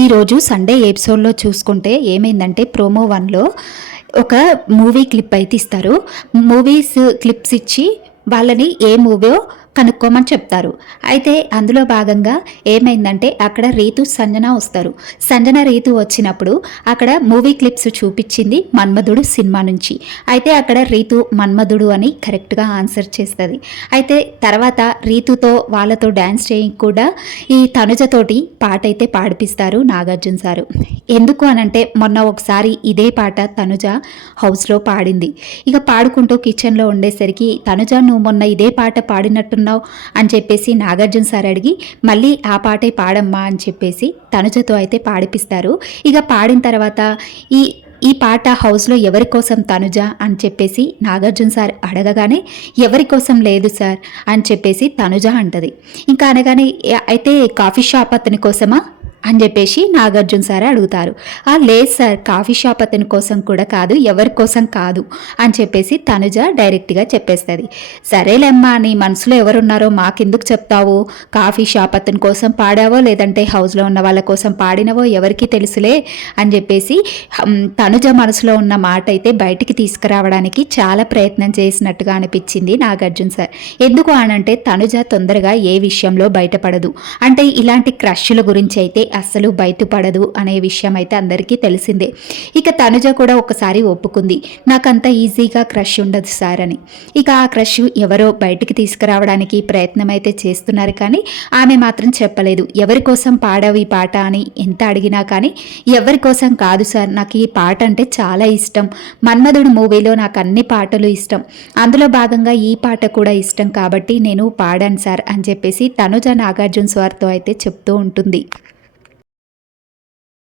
ఈరోజు సండే ఎపిసోడ్లో చూసుకుంటే ఏమైందంటే ప్రోమో వన్లో ఒక మూవీ క్లిప్ అయితే ఇస్తారు. మూవీస్ క్లిప్స్ ఇచ్చి వాళ్ళని ఏ మూవీ కనుక్కోమని చెప్తారు. అయితే అందులో భాగంగా ఏమైందంటే అక్కడ రీతు సంజన వస్తారు. సంజన రీతు వచ్చినప్పుడు అక్కడ మూవీ క్లిప్స్ చూపించింది మన్మధుడు సినిమా నుంచి. అయితే అక్కడ రీతు మన్మధుడు అని కరెక్ట్గా ఆన్సర్ చేస్తుంది. అయితే తర్వాత రీతుతో వాళ్ళతో డ్యాన్స్ చేయడానికి కూడా ఈ తనుజతోటి పాట అయితే పాడిపిస్తారు నాగార్జున సారు. ఎందుకు అనంటే మొన్న ఒకసారి ఇదే పాట తనుజ హౌస్లో పాడింది. ఇక పాడుకుంటూ కిచెన్లో ఉండేసరికి తనుజ నువ్వు మొన్న ఇదే పాట పాడినట్టున్నావు అని చెప్పేసి నాగార్జున సార్ అడిగి మళ్ళీ ఆ పాటే పాడమ్మా అని చెప్పేసి తనుజతో అయితే పాడిపిస్తారు. ఇక పాడిన తర్వాత ఈ పాట హౌస్లో ఎవరి కోసం తనుజ అని చెప్పేసి నాగార్జున సార్ అడగగానే ఎవరి కోసం లేదు సార్ అని చెప్పేసి తనుజ అంటది. ఇంకా అనగానే అయితే కాఫీ షాప్ అతని కోసమా అని చెప్పేసి నాగార్జున సార్ అడుగుతారు. లేదు సార్, కాఫీ షాప్ అతని కోసం కూడా కాదు, ఎవరి కోసం కాదు అని చెప్పేసి తనుజ డైరెక్ట్గా చెప్పేస్తుంది. సరేలేమ్మా, నీ మనసులో ఎవరున్నారో మాకెందుకు చెప్తావు? కాఫీ షాప్ అతని కోసం పాడావో లేదంటే హౌస్లో ఉన్న వాళ్ళ కోసం పాడినవో ఎవరికి తెలుసులే అని చెప్పేసి తనుజ మనసులో ఉన్న మాట అయితే బయటికి తీసుకురావడానికి చాలా ప్రయత్నం చేసినట్టుగా అనిపించింది నాగార్జున సార్. ఎందుకు అనంటే తనుజ తొందరగా ఏ విషయంలో బయటపడదు. అంటే ఇలాంటి క్రష్ల గురించి అయితే అస్సలు బయటపడదు అనే విషయం అయితే అందరికీ తెలిసిందే. ఇక తనుజ కూడా ఒకసారి ఒప్పుకుంది, నాకంత ఈజీగా క్రష్ ఉండదు సార్ అని. ఇక ఆ క్రష్ ఎవరో బయటికి తీసుకురావడానికి ప్రయత్నం అయితే చేస్తున్నారు, కానీ ఆమె మాత్రం చెప్పలేదు. ఎవరి కోసం పాడావు ఈ పాట అని ఎంత అడిగినా కానీ ఎవరి కోసం కాదు సార్, నాకు ఈ పాట అంటే చాలా ఇష్టం, మన్మధుడు మూవీలో నాకు అన్ని పాటలు ఇష్టం, అందులో భాగంగా ఈ పాట కూడా ఇష్టం కాబట్టి నేను పాడాను సార్ అని చెప్పేసి తనుజ నాగార్జున సార్తో అయితే చెప్తూ ఉంటుంది.